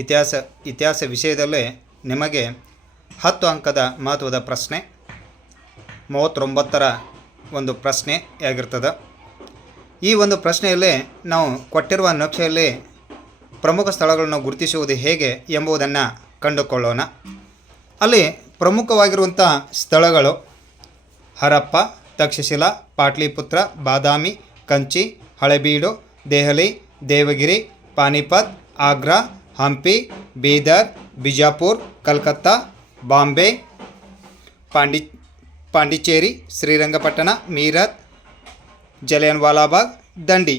ಇತಿಹಾಸ ವಿಷಯದಲ್ಲಿ ನಿಮಗೆ 10 ಅಂಕದ ಮಹತ್ವದ ಪ್ರಶ್ನೆ 39ರ ಒಂದು ಪ್ರಶ್ನೆ ಆಗಿರ್ತದೆ. ಈ ಒಂದು ಪ್ರಶ್ನೆಯಲ್ಲಿ ನಾವು ಕೊಟ್ಟಿರುವ ನಕ್ಷೆಯಲ್ಲಿ ಪ್ರಮುಖ ಸ್ಥಳಗಳನ್ನು ಗುರುತಿಸುವುದು ಹೇಗೆ ಎಂಬುದನ್ನು ಕಂಡುಕೊಳ್ಳೋಣ. ಅಲ್ಲಿ ಪ್ರಮುಖವಾಗಿರುವಂಥ ಸ್ಥಳಗಳು ಹರಪ್ಪ, ತಕ್ಷಶಿಲಾ, ಪಾಟ್ಲಿಪುತ್ರ, ಬಾದಾಮಿ, ಕಂಚಿ, ಹಳೆಬೀಡು, ದೆಹಲಿ, ದೇವಗಿರಿ, ಪಾನಿಪತ್, ಆಗ್ರಾ, ಹಂಪಿ, ಬೀದರ್, ಬಿಜಾಪುರ್, ಕಲ್ಕತ್ತಾ, ಬಾಂಬೆ, ಪಾಂಡಿಚೇರಿ, ಶ್ರೀರಂಗಪಟ್ಟಣ, ಮೀರತ್, ಜಲಿಯನ್ ವಾಲಾಬಾಗ್, ದಂಡಿ.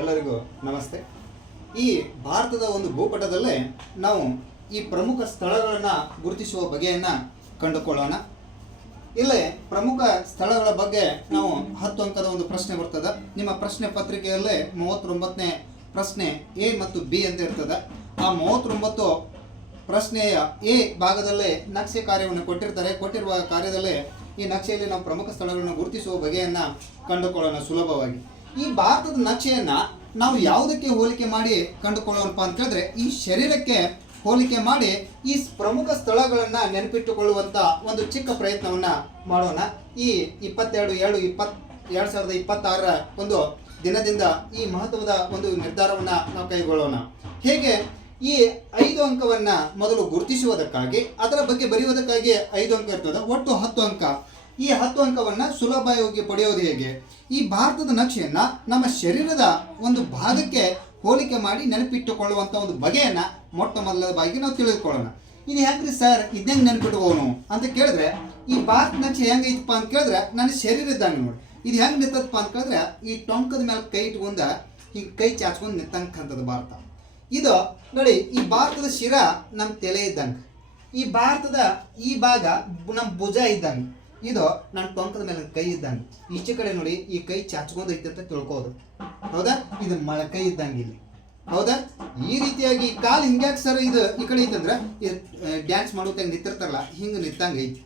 ಎಲ್ಲರಿಗೂ ನಮಸ್ತೆ. ಈ ಭಾರತದ ಒಂದು ಭೂಪಟದಲ್ಲೇ ನಾವು ಈ ಪ್ರಮುಖ ಸ್ಥಳಗಳನ್ನು ಗುರುತಿಸುವ ಬಗೆಯನ್ನು ಕಂಡುಕೊಳ್ಳೋಣ. ಇಲ್ಲೇ ಪ್ರಮುಖ ಸ್ಥಳಗಳ ಬಗ್ಗೆ ನಾವು 10 ಅಂಕದ ಒಂದು ಪ್ರಶ್ನೆ ಬರ್ತದೆ. ನಿಮ್ಮ ಪ್ರಶ್ನೆ ಪತ್ರಿಕೆಯಲ್ಲೇ 39ನೇ ಪ್ರಶ್ನೆ ಎ ಮತ್ತು ಬಿ ಅಂತ ಇರ್ತದೆ. ಆ 39 ಪ್ರಶ್ನೆಯ ಎ ಭಾಗದಲ್ಲೇ ನಕ್ಷೆ ಕಾರ್ಯವನ್ನು ಕೊಟ್ಟಿರ್ತಾರೆ. ಕೊಟ್ಟಿರುವ ಕಾರ್ಯದಲ್ಲೇ ಈ ನಕ್ಷೆಯಲ್ಲಿ ನಾವು ಪ್ರಮುಖ ಸ್ಥಳಗಳನ್ನು ಗುರುತಿಸುವ ಬಗೆಯನ್ನು ಕಂಡುಕೊಳ್ಳೋಣ ಸುಲಭವಾಗಿ. ಈ ಭಾರತದ ನಕ್ಷೆಯನ್ನು ನಾವು ಯಾವುದಕ್ಕೆ ಹೋಲಿಕೆ ಮಾಡಿ ಕಂಡುಕೊಳ್ಳೋಣಪ್ಪ ಅಂತ ಹೇಳಿದ್ರೆ, ಈ ಶರೀರಕ್ಕೆ ಹೋಲಿಕೆ ಮಾಡಿ ಈ ಪ್ರಮುಖ ಸ್ಥಳಗಳನ್ನು ನೆನಪಿಟ್ಟುಕೊಳ್ಳುವಂಥ ಒಂದು ಚಿಕ್ಕ ಪ್ರಯತ್ನವನ್ನು ಮಾಡೋಣ. ಈ 22/7/2026 ಒಂದು ದಿನದಿಂದ ಈ ಮಹತ್ವದ ಒಂದು ನಿರ್ಧಾರವನ್ನು ನಾವು ಕೈಗೊಳ್ಳೋಣ. ಹೇಗೆ ಈ 5 ಅಂಕವನ್ನು ಮೊದಲು ಗುರುತಿಸುವುದಕ್ಕಾಗಿ, ಅದರ ಬಗ್ಗೆ ಬರೆಯುವುದಕ್ಕಾಗಿ 5 ಅಂಕ ಇರ್ತದೆ, ಒಟ್ಟು 10 ಅಂಕ. ಈ 10 ಅಂಕವನ್ನು ಸುಲಭವಾಗಿ ಪಡೆಯೋದು ಹೇಗೆ? ಈ ಭಾರತದ ನಕ್ಷೆಯನ್ನು ನಮ್ಮ ಶರೀರದ ಒಂದು ಭಾಗಕ್ಕೆ ಹೋಲಿಕೆ ಮಾಡಿ ನೆನಪಿಟ್ಟುಕೊಳ್ಳುವಂಥ ಒಂದು ಬಗೆಯನ್ನು ಮೊಟ್ಟ ಮೊದಲದಾಗಿ ನಾವು ತಿಳಿದುಕೊಳ್ಳೋಣ. ಇದು ಹೆಂಗ್ರಿ ಸರ್, ಇದಂಗೆ ನೆನಪಿಟ್ಕೋನು ಅಂತ ಕೇಳಿದ್ರೆ, ಈ ಭಾರತ ನಕ್ಷೆ ಹೆಂಗೈತಪ್ಪ ಅಂತ ಕೇಳಿದ್ರೆ ನನ್ನ ಶರೀರ ಇದ್ದಂಗೆ ನೋಡಿ. ಇದು ಹೆಂಗೆ ನಿಂತದಪ್ಪ ಅಂತ ಕೇಳಿದ್ರೆ, ಈ ಟೊಂಕದ ಮೇಲೆ ಕೈ ಇಟ್ಕೊಂಡ ಈ ಕೈ ಚಾಚ್ಕೊಂಡು ನಿಂತಂಕಂಥದ್ದು ಭಾರತ. ಇದು ನೋಡಿ, ಈ ಭಾರತದ ಶಿರ ನಮ್ಮ ತಲೆ ಇದ್ದಂಗೆ, ಈ ಭಾರತದ ಈ ಭಾಗ ನಮ್ಮ ಭುಜ ಇದ್ದಂಗೆ, ಇದು ನನ್ನ ಟೊಂಕದ ಮೇಲೆ ಕೈ ಇದ್ದಂಗೆ. ಈಚೆ ಕಡೆ ನೋಡಿ ಈ ಕೈ ಚಾಚ್ಕೊಂಡು ಐತೆ ಅಂತ ತಿಳ್ಕೋದು, ಹೌದಾ? ಇದು ಮೊಳಕೈ ಇದ್ದಂಗೆ ಇಲ್ಲಿ, ಹೌದಾ? ಈ ರೀತಿಯಾಗಿ ಕಾಲು ಹಿಂಗ್ಯಾಕೆ ಸರ್ ಇದು ಈ ಕಡೆ ಐತಂದ್ರೆ, ಡ್ಯಾನ್ಸ್ ಮಾಡೋದಂಗೆ ನಿಂತಿರ್ತಾರಲ್ಲ, ಹಿಂಗೆ ನಿಂತಂಗೆ ಐತಿ.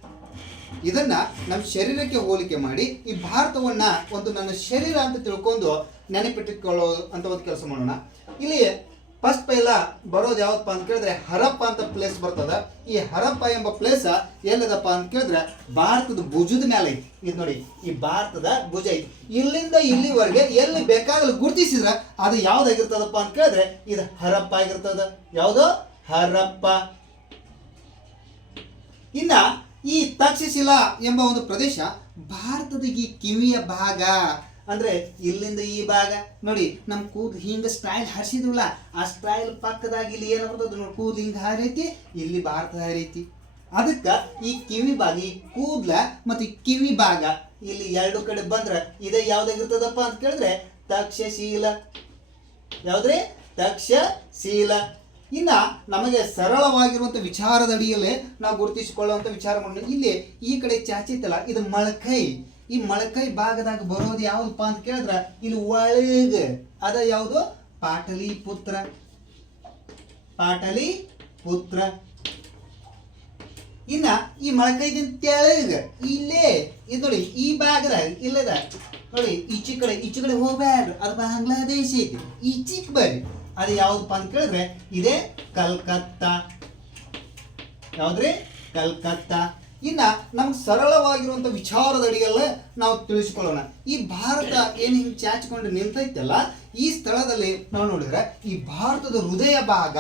ಇದನ್ನ ನಮ್ಮ ಶರೀರಕ್ಕೆ ಹೋಲಿಕೆ ಮಾಡಿ ಈ ಭಾರತವನ್ನ ಒಂದು ನನ್ನ ಶರೀರ ಅಂತ ತಿಳ್ಕೊಂಡು ನೆನಪಿಟ್ಟುಕೊಳ್ಳೋ ಅಂತ ಒಂದು ಕೆಲಸ ಮಾಡೋಣ. ಇಲ್ಲಿ ಫಸ್ಟ್ ಪೈಲ ಬರೋದು ಯಾವತ್ತಪ್ಪ ಅಂತ ಕೇಳಿದ್ರೆ ಹರಪ್ಪ ಅಂತ ಪ್ಲೇಸ್ ಬರ್ತದ. ಈ ಹರಪ್ಪ ಎಂಬ ಪ್ಲೇಸ್ ಎಲ್ಲದಪ್ಪ ಅಂತ ಕೇಳಿದ್ರೆ ಭಾರತದ ಭುಜದ ಮೇಲೆ ಐತಿ. ಇದು ನೋಡಿ, ಈ ಭಾರತದ ಭುಜ ಐತಿ. ಇಲ್ಲಿಂದ ಇಲ್ಲಿವರೆಗೆ ಎಲ್ಲಿ ಬೇಕಾಗಲಿ ಗುರುತಿಸಿದ್ರೆ ಅದು ಯಾವ್ದಾಗಿರ್ತದಪ್ಪ ಅಂತ ಕೇಳಿದ್ರೆ ಇದು ಹರಪ್ಪ ಆಗಿರ್ತದ. ಯಾವುದು? ಹರಪ್ಪ. ಇನ್ನ ಈ ತಕ್ಷಶಿಲಾ ಎಂಬ ಒಂದು ಪ್ರದೇಶ ಭಾರತದ ಈ ಕಿವಿಯ ಭಾಗ, ಅಂದ್ರೆ ಇಲ್ಲಿಂದ ಈ ಭಾಗ ನೋಡಿ, ನಮ್ಮ ಕೂದಲು ಹಿಂಗ ಸ್ಟೈಲ್ ಹರಿಸಿದ್ವಲ್ಲ, ಆ ಸ್ಟೈಲ್ ಪಕ್ಕದಾಗ ಇಲ್ಲಿ ಏನು ಬರ್ತದೆ ನೋಡಿ, ಕೂದಲು ಹಿಂಗೆ ಹಾರೈತಿ, ಇಲ್ಲಿ ಭಾರತ ಹಾರೈತಿ. ಅದಕ್ಕೆ ಈ ಕಿವಿ ಭಾಗ, ಈ ಕೂದಲ ಮತ್ತು ಈ ಕಿವಿ ಭಾಗ ಇಲ್ಲಿ ಎರಡು ಕಡೆ ಬಂದ್ರೆ ಇದೇ ಯಾವ್ದಾಗಿರ್ತದಪ್ಪ ಅಂತ ಕೇಳಿದ್ರೆ ತಕ್ಷಶೀಲ. ಯಾವ್ದ್ರಿ? ತಕ್ಷಶೀಲ. ಇನ್ನ ನಮಗೆ ಸರಳವಾಗಿರುವಂಥ ವಿಚಾರದ ಅಡಿಯಲ್ಲೇ ನಾವು ಗುರುತಿಸಿಕೊಳ್ಳುವಂಥ ವಿಚಾರ ಮಾಡಿ, ಇಲ್ಲಿ ಈ ಕಡೆ ಚಾಚಿತ್ತಲ್ಲ, ಇದು ಮೊಳಕೈ. ಈ ಮೊಳಕೈ ಭಾಗದಾಗ ಬರೋದು ಯಾವ್ದಪ್ಪ ಅಂತ ಕೇಳಿದ್ರೆ ಇಲ್ಲಿ ಒಳಗೆ ಅದ ಯಾವುದು? ಪಾಟಲಿಪುತ್ರ. ಪಾಟಲಿಪುತ್ರ. ಇನ್ನ ಈ ಮೊಳಕೈದಿಂದ ತೆಳಗ ಇಲ್ಲೇ ಇದು ನೋಡಿ, ಈ ಭಾಗದಾಗ ಇಲ್ಲದ ನೋಡಿ, ಈಚೆ ಕಡೆ ಹೋಗ್ಬೇಡ್ರಿ, ಅದು ಬಾಂಗ್ಲಾದೇಶ ಐತಿ. ಈಚಿಕ್ ಬರ್ರಿ, ಅದು ಯಾವ್ದಪ್ಪ ಅಂತ ಕೇಳಿದ್ರೆ ಇದೇ ಕಲ್ಕತ್ತಾ. ಯಾವ್ದ್ರಿ? ಕಲ್ಕತ್ತಾ. ಇನ್ನ ನಮ್ಗೆ ಸರಳವಾಗಿರುವಂಥ ವಿಚಾರದ ಅಡಿಯಲ್ಲೇ ನಾವು ತಿಳಿಸ್ಕೊಳ್ಳೋಣ. ಈ ಭಾರತ ಏನು ಹಿಂಗೆ ಚಾಚಿಕೊಂಡು ನಿಂತೈತಲ್ಲ, ಈ ಸ್ಥಳದಲ್ಲಿ ನಾವು ನೋಡಿದ್ರೆ ಈ ಭಾರತದ ಹೃದಯ ಭಾಗ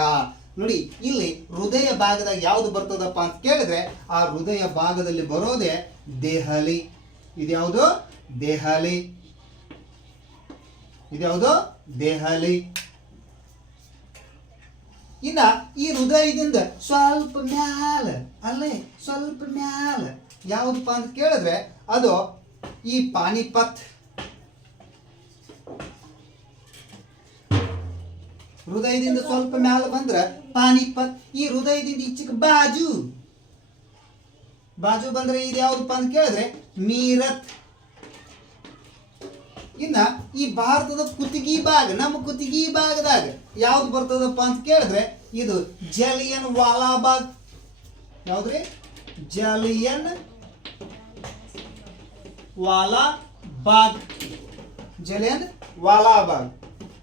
ನೋಡಿ, ಇಲ್ಲಿ ಹೃದಯ ಭಾಗದಾಗ ಯಾವುದು ಬರ್ತದಪ್ಪ ಅಂತ ಕೇಳಿದ್ರೆ ಆ ಹೃದಯ ಭಾಗದಲ್ಲಿ ಬರೋದೇ ದೆಹಲಿ. ಇದ್ಯಾವುದು? ದೆಹಲಿ. ಇದ್ಯಾವುದು? ದೆಹಲಿ. ಇನ್ನ ಈ ಹೃದಯದಿಂದ ಸ್ವಲ್ಪ ಮ್ಯಾಲ, ಅಲ್ಲೇ ಸ್ವಲ್ಪ ಮ್ಯಾಲ ಯಾವ್ದಪ್ಪ ಅಂತ ಕೇಳಿದ್ರೆ ಅದು ಈ ಪಾನಿಪತ್. ಹೃದಯದಿಂದ ಸ್ವಲ್ಪ ಮ್ಯಾಲ ಬಂದ್ರೆ ಪಾನಿಪತ್. ಈ ಹೃದಯದಿಂದ ಈಚೆಗೆ ಬಾಜು ಬಂದ್ರೆ ಇದು ಯಾವ್ದಪ್ಪ ಅಂತ ಕೇಳಿದ್ರೆ ಮೀರತ್. ಇನ್ನ ಈ ಭಾರತದ ಕುತ್ತಿಗೆ ಭಾಗ, ನಮ್ಮ ಕುತ್ತಿಗೆ ಭಾಗದಾಗ ಯಾವ್ದು ಬರ್ತದಪ್ಪ ಅಂತ ಕೇಳಿದ್ರೆ ಇದು ಜಲಿಯನ್ ವಾಲಾಬಾಗ್. ಯಾವ್ದ್ರಿ? ಜಲಿಯನ್ ವಾಲಾಬಾಗ್. ಜಲಿಯನ್ ವಾಲಾಬಾಗ್.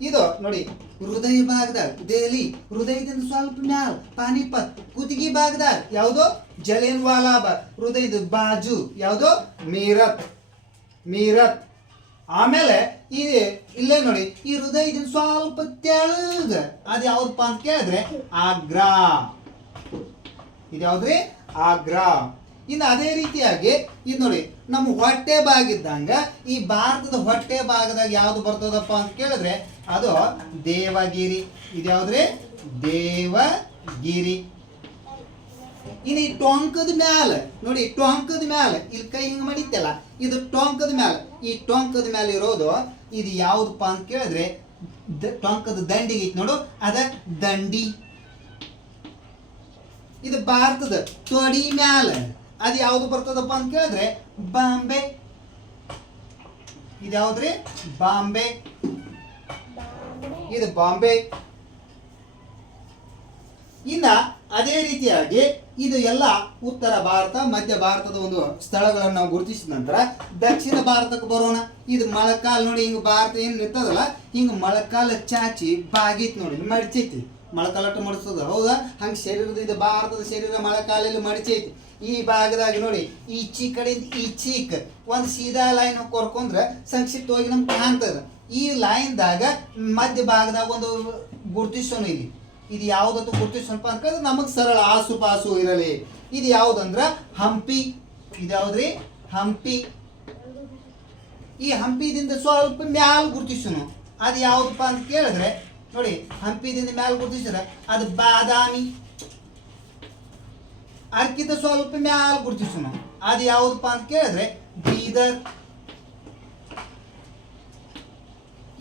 ಇದು ನೋಡಿ, ಹೃದಯ ಭಾಗದಾಗ ದೆಹಲಿ, ಹೃದಯದಿಂದ ಸ್ವಲ್ಪ ಮ್ಯಾಲ ಪಾನಿಪತ್, ಕುತ್ತಿಗೆ ಭಾಗದಾಗ ಯಾವುದು ಜಲಿಯನ್ ವಾಲಾ ಬಾಗ್, ಹೃದಯದ ಬಾಜು ಯಾವುದು ಮೀರತ್ ಮೀರತ್. ಆಮೇಲೆ ಇಲ್ಲೇ ನೋಡಿ ಈ ಹೃದಯದಿಂದ ಸ್ವಲ್ಪ ತೆಳಗ ಅದು ಯಾವ್ದಪ್ಪ ಅಂತ ಕೇಳಿದ್ರೆ ಆಗ್ರಾ. ಇದು ಯಾವ್ದ್ರಿ ಆಗ್ರಾ. ಇನ್ನು ಅದೇ ರೀತಿಯಾಗಿ ಇದು ನೋಡಿ ನಮ್ಮ ಹೊಟ್ಟೆ ಭಾಗಿದ್ದಂಗ ಈ ಭಾರತದ ಹೊಟ್ಟೆ ಭಾಗದಾಗ ಯಾವ್ದು ಬರ್ತದಪ್ಪ ಅಂತ ಕೇಳಿದ್ರೆ ಅದು ದೇವಗಿರಿ. ಇದು ಯಾವ್ದ್ರಿ ದೇವಗಿರಿ. ಇನ್ನು ಈ ಟೊಂಕದ ಮ್ಯಾಲ ನೋಡಿ, ಟೊಂಕದ ಮ್ಯಾಲ ಇಲ್ಲಿ ಕೈ ಹಿಂಗೆ ಮಾಡಿತ್ತಲ್ಲ, ಇದು ಟೊಂಕದ ಮ್ಯಾಲ, ಈ ಟೊಂಕದ ಮ್ಯಾಲ ಇರೋದು ಇದು ಯಾವ್ದಪ್ಪ ಅಂತ ಕೇಳಿದ್ರೆ ಟೊಂಕದ ದಂಡಿಗೆ ಐತಿ ನೋಡು, ಅದ ದಂಡಿ. ಇದು ಭಾರತದ ತೊಡಿ ಮ್ಯಾಲ ಅದು ಯಾವ್ದು ಬರ್ತದಪ್ಪ ಅಂತ ಕೇಳಿದ್ರೆ ಬಾಂಬೆ. ಇದು ಯಾವ್ದ್ರಿ ಬಾಂಬೆ. ಇದು ಬಾಂಬೆ. ಇನ್ನ ಅದೇ ರೀತಿಯಾಗಿ ಇದು ಎಲ್ಲ ಉತ್ತರ ಭಾರತ ಮಧ್ಯ ಭಾರತದ ಒಂದು ಸ್ಥಳಗಳನ್ನು ನಾವು ಗುರುತಿಸಿದ ನಂತರ ದಕ್ಷಿಣ ಭಾರತಕ್ಕೆ ಬರೋಣ. ಇದು ಮೊಳಕಾಲ್ ನೋಡಿ, ಹಿಂಗ ಭಾರತ ಏನ್ ನಿರ್ತದಲ್ಲ ಹಿಂಗ ಮೊಳಕಾಲ ಚಾಚಿ ಬಾಗೈತಿ ನೋಡಿ, ಮಡಚೈತಿ. ಮೊಳಕಾಲಟ್ಟು ಮಡಿಸೋದು ಹೌದಾ, ಹಂಗ ಶರೀರದ ಇದು ಭಾರತದ ಶರೀರ ಮೊಳಕಾಲಲ್ಲಿ ಮಡಚೈತಿ. ಈ ಭಾಗದಾಗ ನೋಡಿ ಈಚಿ ಕಡೆಯಿಂದ ಈಚೀಕ್ ಒಂದು ಸೀದಾ ಲೈನ್ ಕೊರ್ಕೊಂಡ್ರೆ ಸಂಕ್ಷಿಪ್ತವಾಗಿ ನಮ್ಗೆ ಕಾಣ್ತದ. ಈ ಲೈನ್ದಾಗ ಮಧ್ಯ ಭಾಗದಾಗ ಒಂದು ಗುರುತಿಸೋಣ. ಇದು ಯಾವ್ದತ್ತು ಗುರುತಿಸೋಣಪ್ಪ ಅಂತಂದ್ರೆ ನಮಗೆ ಸರಳ ಆಸುಪಾಸು ಇರಲಿ. ಇದು ಯಾವ್ದಂದ್ರ ಹಂಪಿ. ಇದು ಯಾವ್ದ್ರಿ ಹಂಪಿ. ಈ ಹಂಪಿದಿಂದ ಸ್ವಲ್ಪ ಮ್ಯಾಲ ಗುರುತಿಸೋಣ. ಅದು ಯಾವ್ದಪ್ಪ ಅಂತ ಕೇಳಿದ್ರೆ ನೋಡಿ, ಹಂಪಿದಿಂದ ಮ್ಯಾಲ ಗುರುತಿಸಿದ್ರೆ ಅದು ಬಾದಾಮಿ. ಅದಕ್ಕಿಂತ ಸ್ವಲ್ಪ ಮ್ಯಾಲ ಗುರುತಿಸೋಣ, ಅದು ಯಾವ್ದಪ್ಪ ಅಂತ ಕೇಳಿದ್ರೆ ಬೀದರ್.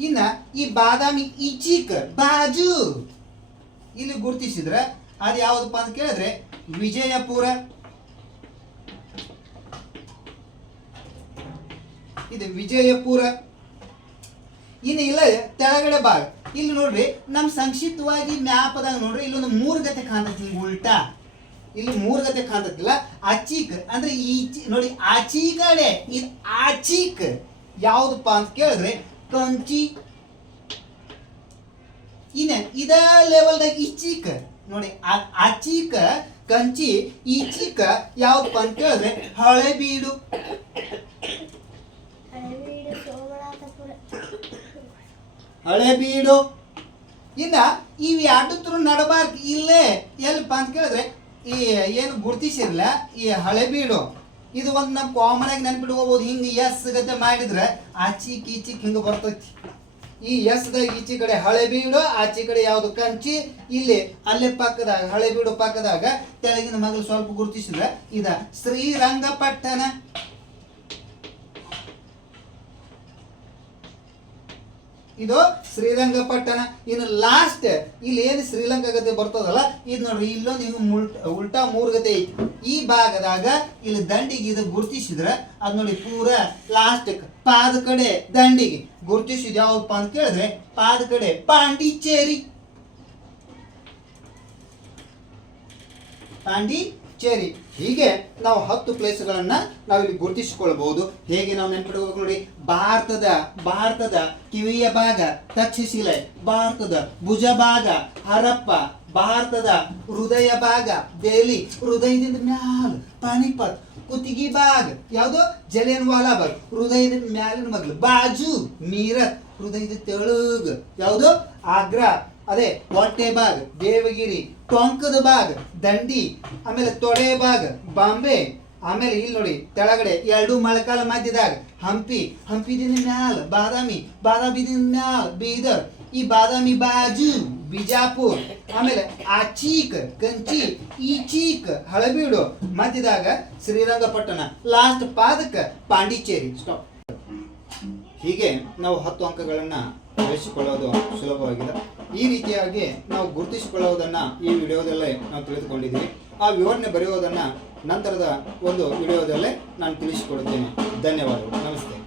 ಇನ್ನ ಈ ಬಾದಾಮಿ ಈಚೀಕ್ ಬಾಜು ಇಲ್ಲಿ ಗುರುತಿಸಿದ್ರೆ ಅದು ಯಾವ್ದಪ್ಪ ಅಂತ ಕೇಳಿದ್ರೆ ವಿಜಯಪುರ. ಇದು ವಿಜಯಪುರ. ಇನ್ನು ಇಲ್ಲ ತೆಳಗಡೆ ಭಾಗ ಇಲ್ಲಿ ನೋಡ್ರಿ, ನಮ್ ಸಂಕ್ಷಿಪ್ತವಾಗಿ ಮ್ಯಾಪದಾಗ ನೋಡ್ರಿ ಇಲ್ಲೊಂದು 3 ಗತೆ ಕಾಣ್ತೈತಿ ಉಲ್ಟಾ. ಇಲ್ಲಿ 3 ಗತೆ ಕಾಣ್ತೈತಿಲ್ಲ. ಆಚೀಕ್ ಅಂದ್ರೆ ಈಚಿ ನೋಡಿ, ಆಚಿ ಕಡೆ ಇದು ಆಚೀಕ್ ಯಾವ್ದಪ್ಪ ಅಂತ ಕೇಳಿದ್ರೆ ಕಂಚಿ. ಇನ್ನ ಇದ ಲೆವೆಲ್ದಾಗ ಈಚೀಕ್ ನೋಡಿ, ಆಚೀಕ ಕಂಚಿ, ಈಚೀಕ ಯಾವ್ದಪ್ಪ ಅಂತ ಕೇಳಿದ್ರೆ ಹಳೆಬೀಡು. ಹಳೆಬೀಡು. ಇನ್ನ ಇವು ಎರಡು ನಡಬಾರ್ಕ ಇಲ್ಲೇ ಎಲ್ಪ ಅಂತ ಕೇಳಿದ್ರೆ ಈ ಏನು ಗುರುತಿಸಿರ್ಲ ಈ ಹಳೆಬೀಡು. ಇದು ಒಂದು ನಮ್ಮ ಕಾಮನ್ ಆಗಿ ನೆನ್ಪಿಟ್ಕೋಬಹುದು. ಹಿಂಗೆ ಎಸ್ ಗತೆ ಮಾಡಿದ್ರೆ ಆಚೀಕ್ ಈಚೀಕ್ ಹಿಂಗೆ ಬರ್ತೈತಿ. ಈ ಎಸ್ದಾಗ ಈಚಿ ಕಡೆ ಹಳೆಬೀಡು, ಆಚಿ ಕಡೆ ಯಾವ್ದು ಕಂಚಿ. ಇಲ್ಲಿ ಅಲ್ಲೇ ಪಕ್ಕದಾಗ ಹಳೆಬೀಡು ಪಕ್ಕದಾಗ ತೆಳಗಿನ ಮಗಲು ಸ್ವಲ್ಪ ಗುರುತಿಸಿದ್ರೆ ಇದ ಶ್ರೀರಂಗಪಟ್ಟಣ. ಇದು ಶ್ರೀರಂಗಪಟ್ಟಣ. ಇನ್ನು ಲಾಸ್ಟ್ ಇಲ್ಲಿ ಏನು ಶ್ರೀಲಂಕಾ ಗತೆ ಬರ್ತದಲ್ಲ ಇದು ನೋಡ್ರಿ, ಇಲ್ಲೊಂದು ಹಿಂಗ ಉಲ್ಟಾ 3 ಗತೆ ಐತಿ. ಈ ಭಾಗದಾಗ ಇಲ್ಲಿ ದಂಡಿಗೆ ಇದು ಗುರುತಿಸಿದ್ರೆ ಅದು ನೋಡಿ ಪೂರ ಲಾಸ್ಟ್ ಪಾದ ಕಡೆ ದಂಡಿಗೆ ಗುರುತಿಸಿದ ಯಾವಪ್ಪ ಅಂತ ಕೇಳಿದ್ರೆ ಪಾದ ಕಡೆ ಪಾಂಡಿಚೇರಿ. ಪಾಂಡಿಚೇರಿ. ಹೀಗೆ ನಾವು 10 ಪ್ಲೇಸ್ಗಳನ್ನ ನಾವಿಲ್ಲಿ ಗುರುತಿಸಿಕೊಳ್ಬಹುದು. ಹೇಗೆ ನಾವು ನೆನ್ಪಿಡ್ಬೇಕು ನೋಡಿ, ಭಾರತದ ಕಿವಿಯ ಭಾಗ ತಕ್ಷಶಿಲೆ, ಭಾರತದ ಭುಜ ಭಾಗ ಹರಪ್ಪ, ಭಾರತದ ಹೃದಯ ಭಾಗ ದೆಹಲಿ, ಹೃದಯದಿಂದ ಮ್ಯಾಲ ಪಾನಿಪತ್, ಕುತ್ತಿಗೆ ಭಾಗ ಯಾವುದು ಜಲಿಯನ್ ವಾಲಾ ಬಾಗ್, ಹೃದಯದ ಮ್ಯಾಲಿನ ಮಗ್ಲು ಬಾಜು ಮೀರತ್, ಹೃದಯದ ತೆಳಗ ಯಾವುದು ಆಗ್ರಾ, ಅದೇ ಹೊಟ್ಟೆ ಭಾಗ ದೇವಗಿರಿ, ಟೊಂಕದ ಭಾಗ ದಂಡಿ, ಆಮೇಲೆ ತೊಡೆ ಭಾಗ ಬಾಂಬೆ, ಆಮೇಲೆ ಇಲ್ಲಿ ನೋಡಿ ತೆಳಗಡೆ 2 ಮೊಳಕಾಲ ಮಧ್ಯದಾಗ ಹಂಪಿದಿಂದ ಮ್ಯಾಲ ಬಾದಾಮಿದಿಂದ ಮ್ಯಾಲ ಬೀದರ್, ಈ ಬಾದಾಮಿ ಬಾಜು ಬಿಜಾಪುರ್, ಆಮೇಲೆ ಆಚೀಕ್ ಕಂಚಿ, ಈಚೀಕ್ ಹಳೆಬೀಡು, ಮಧ್ಯದಾಗ ಶ್ರೀರಂಗಪಟ್ಟಣ, ಲಾಸ್ಟ್ ಪಾದಕ್ಕೆ ಪಾಂಡಿಚೇರಿ. ಸ್ಟಾಪ್. ಹೀಗೆ ನಾವು 10 ಅಂಕಗಳನ್ನು ಗಳಿಸಿಕೊಳ್ಳೋದು ಸುಲಭವಾಗಿದೆ. ಈ ರೀತಿಯಾಗಿ ನಾವು ಗುರುತಿಸಿಕೊಳ್ಳುವುದನ್ನು ಈ ವಿಡಿಯೋದಲ್ಲೇ ನಾವು ತಿಳಿದುಕೊಂಡಿದ್ದೀವಿ. ಆ ವಿವರಣೆ ಬರೆಯುವುದನ್ನು ನಂತರದ ಒಂದು ವಿಡಿಯೋದಲ್ಲೇ ನಾನು ತಿಳಿಸಿಕೊಡುತ್ತೇನೆ. ಧನ್ಯವಾದಗಳು. ನಮಸ್ತೆ.